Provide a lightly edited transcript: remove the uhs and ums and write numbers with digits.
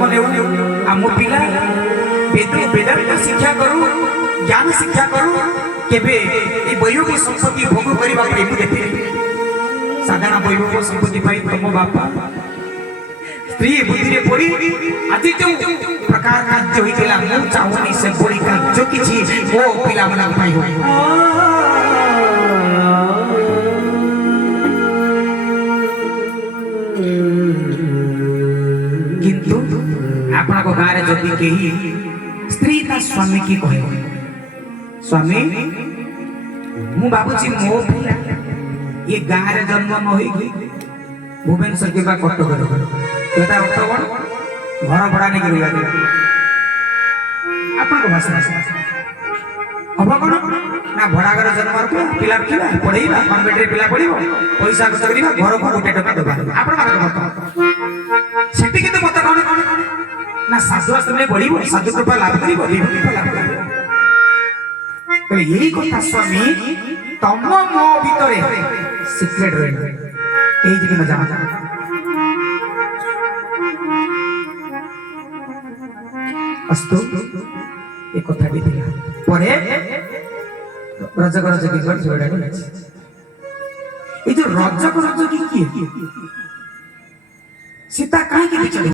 जन्म ले आम पिला वेदांत शिक्षा करू ज्ञान शिक्षा करू केबे ए वैभव संपत्ति भोग करबा के देखे साधारण वैभव संपत्ति पाई तुम बापा स्त्री बुद्धि रे पड़ी आज जो प्रकार कार्य होइतिला मु चाहुनी से बड़ी कार्य किछि ओ पिला मना पाई हो किंतु आपना को गारे जदी केही स्त्री ता स्वामी की कहे स्वामी मु बाबूजी मो पिला ये गारे जन्म न होई भुवनेश्वर के बा कटक एटा अर्थ कोन घर भड़ा नहीं करिया आपन को भाषा अब कोन ना भड़ा घर जन्म करबो पिला पिला पढेइबा कन्वेंट रे पिला पढिबो पैसा खर्च करिबा घर को गोटे टका देबा आपन माने मत सेठी के मत कोन ना साधु आश्रम बढ़िबो साधु कृपा लाभ करिबो विभूति लाभ करिबो तो यही कथा स्वामी तम मो भीतरे सीक्रेट रहे केही जी न जाना अस्तु एक कथा भी थिला परे रजक रजकी कर जोड़ा अछि ए जो रजक रजकी की सीता काहे के बिचड़े